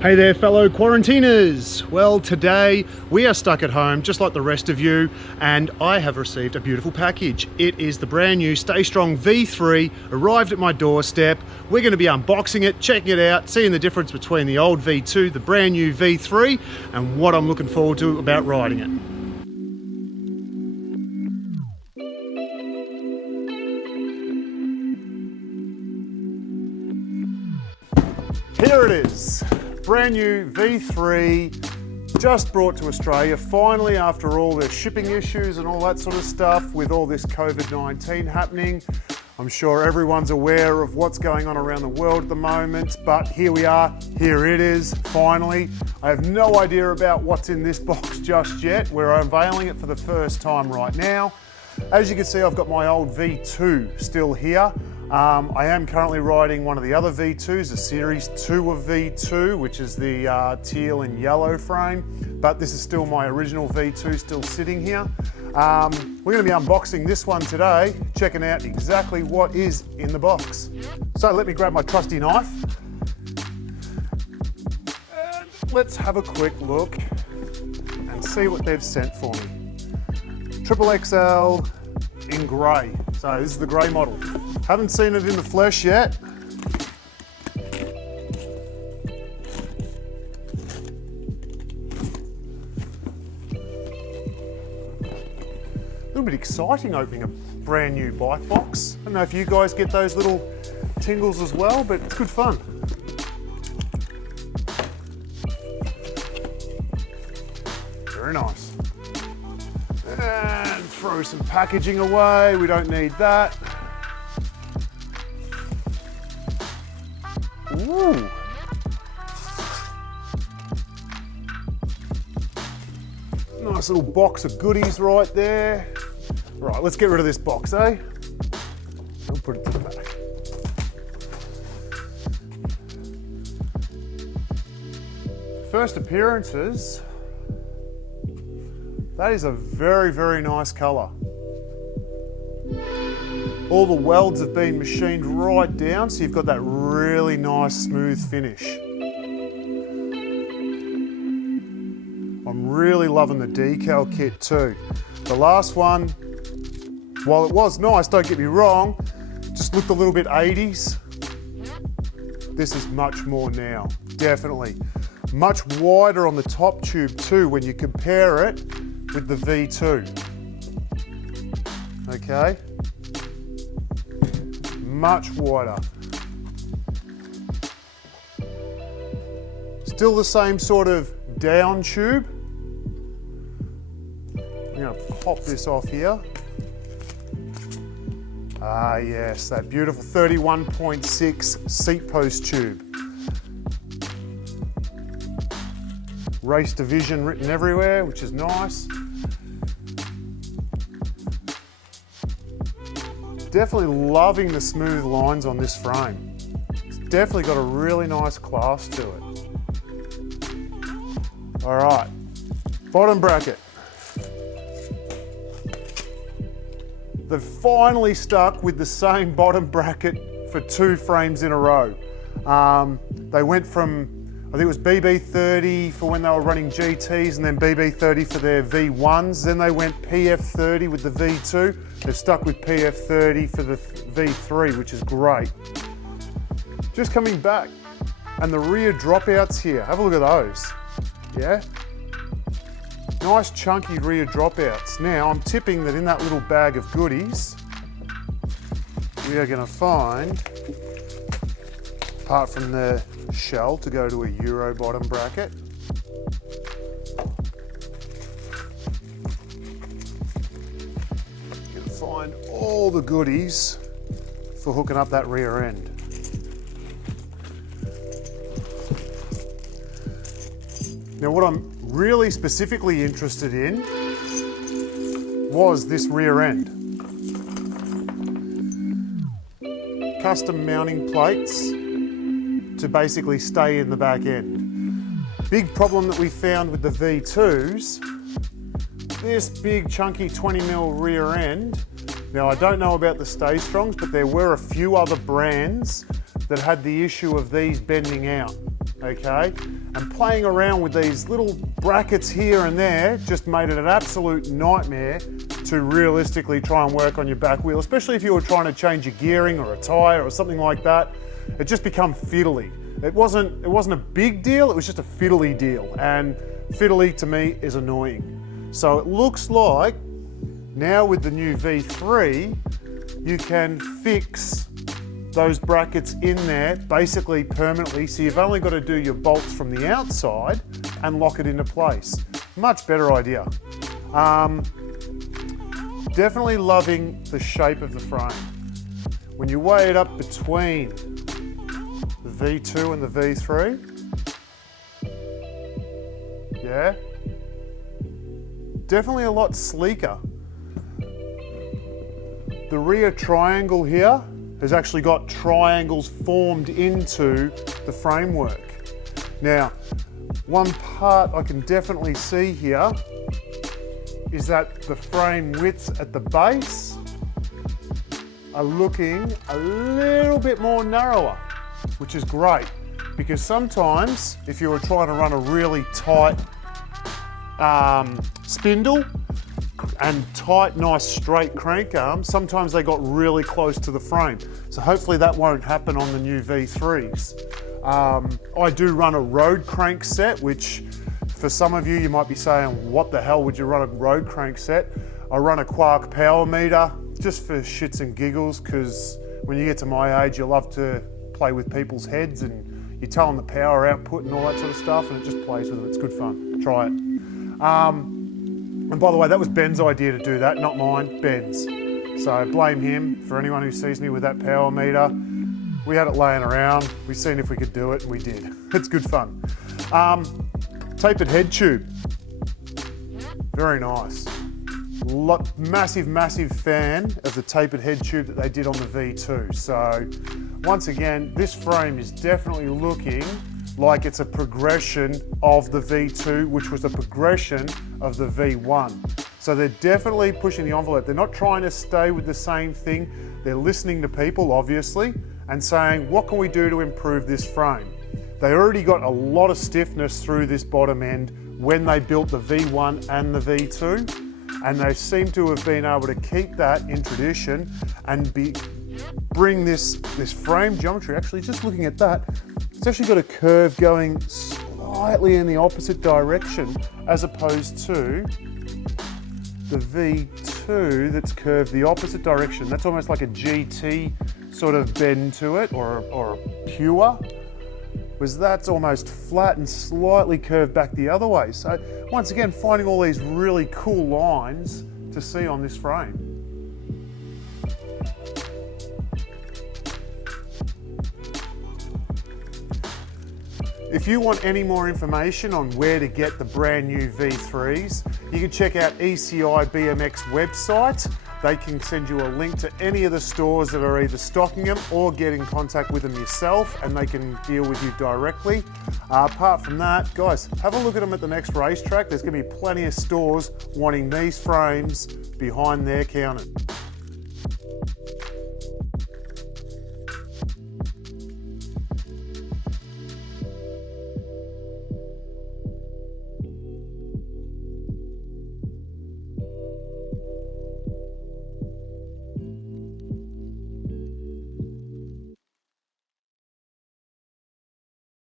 Hey there fellow quarantiners! Well, today we are stuck at home just like the rest of you, and I have received a beautiful package. It is the brand new StayStrong V3, arrived at my doorstep. We're going to be unboxing it, checking it out, seeing the difference between the old V2, the brand new V3, and what I'm looking forward to about riding it. Here it is. Brand new V3, just brought to Australia, finally, after all the shipping issues and all that sort of stuff with all this COVID-19 happening. I'm sure everyone's aware of what's going on around the world at the moment, but here we are, here it is, finally. I have no idea about what's in this box just yet. We're unveiling it for the first time right now. As you can see, I've got my old V2 still here. I am currently riding one of the other V2s, a Series 2 of V2, which is the teal and yellow frame, but this is still my original V2 still sitting here. We're going to be unboxing this one today, checking out exactly what is in the box. So let me grab my trusty knife and let's have a quick look and see what they've sent for me. XXL in grey. So this is the grey model. Haven't seen it in the flesh yet. A little bit exciting opening a brand new bike box. I don't know if you guys get those little tingles as well, but it's good fun. Very nice. And throw some packaging away, we don't need that. Ooh. Nice little box of goodies right there. Right, let's get rid of this box, eh? We'll put it to the back. First appearances. That is a very, very nice colour. All the welds have been machined right down, so you've got that really nice smooth finish. I'm really loving the decal kit too. The last one, while it was nice, don't get me wrong, just looked a little bit 80s. This is much more now, definitely. Much wider on the top tube too when you compare it with the V2. Okay? Much wider. Still the same sort of down tube. I'm going to pop this off here. Ah yes, that beautiful 31.6 seat post tube. Race Division written everywhere, which is nice. Definitely loving the smooth lines on this frame. It's definitely got a really nice class to it. All right, bottom bracket. They've finally stuck with the same bottom bracket for 2 frames in a row. They went from, I think it was BB30 for when they were running GTs, and then BB30 for their V1s. Then they went PF30 with the V2. They've stuck with PF30 for the V3, which is great. Just coming back, and the rear dropouts here, have a look at those, yeah? Nice chunky rear dropouts. Now, I'm tipping that in that little bag of goodies, we are gonna find, apart from the shell to go to a Euro bottom bracket, gonna find all the goodies for hooking up that rear end. Now what I'm really specifically interested in was this rear end. Custom mounting plates to basically stay in the back end. Big problem that we found with the V2s, this big chunky 20mm rear end. Now I don't know about the StayStrongs, but there were a few other brands that had the issue of these bending out. okay? And playing around with these little brackets here and there just made it an absolute nightmare to realistically try and work on your back wheel, especially if you were trying to change your gearing or a tire or something like that. It just become fiddly. It wasn't a big deal, it was just a fiddly deal. And fiddly to me is annoying. So it looks like now with the new V3, you can fix those brackets in there basically permanently. So you've only got to do your bolts from the outside and lock it into place. Much better idea. Definitely loving the shape of the frame. When you weigh it up between the V2 and the V3, yeah, definitely a lot sleeker. The rear triangle here has actually got triangles formed into the framework. Now, one part I can definitely see here is that the frame widths at the base are looking a little bit more narrower, which is great, because sometimes if you were trying to run a really tight spindle and tight, nice straight crank arms, sometimes they got really close to the frame. So hopefully that won't happen on the new V3s. I do run a road crank set, which for some of you might be saying, what the hell would you run a road crank set? I run a Quark power meter just for shits and giggles, because when you get to my age, you love to play with people's heads and you tell them the power output and all that sort of stuff, and it just plays with them. It's good fun. Try it. And by the way, that was Ben's idea to do that, not mine, Ben's. So blame him for anyone who sees me with that power meter. We had it laying around, we seen if we could do it, and we did. It's good fun. Tapered head tube, very nice. Massive fan of the tapered head tube that they did on the V2. So once again, this frame is definitely looking like it's a progression of the V2, which was a progression of the V1. So they're definitely pushing the envelope. They're not trying to stay with the same thing. They're listening to people, obviously, and saying, what can we do to improve this frame? They already got a lot of stiffness through this bottom end when they built the V1 and the V2, and they seem to have been able to keep that in tradition and bring this frame geometry. Actually, just looking at that, it's actually got a curve going slightly in the opposite direction as opposed to the V2 that's curved the opposite direction. That's almost like a GT sort of bend to it, or a pure, whereas that's almost flat and slightly curved back the other way. So once again, finding all these really cool lines to see on this frame. If you want any more information on where to get the brand new V3s, you can check out ECI BMX website. They can send you a link to any of the stores that are either stocking them or get in contact with them yourself, and they can deal with you directly. Apart from that, guys, have a look at them at the next racetrack. There's going to be plenty of stores wanting these frames behind their counters.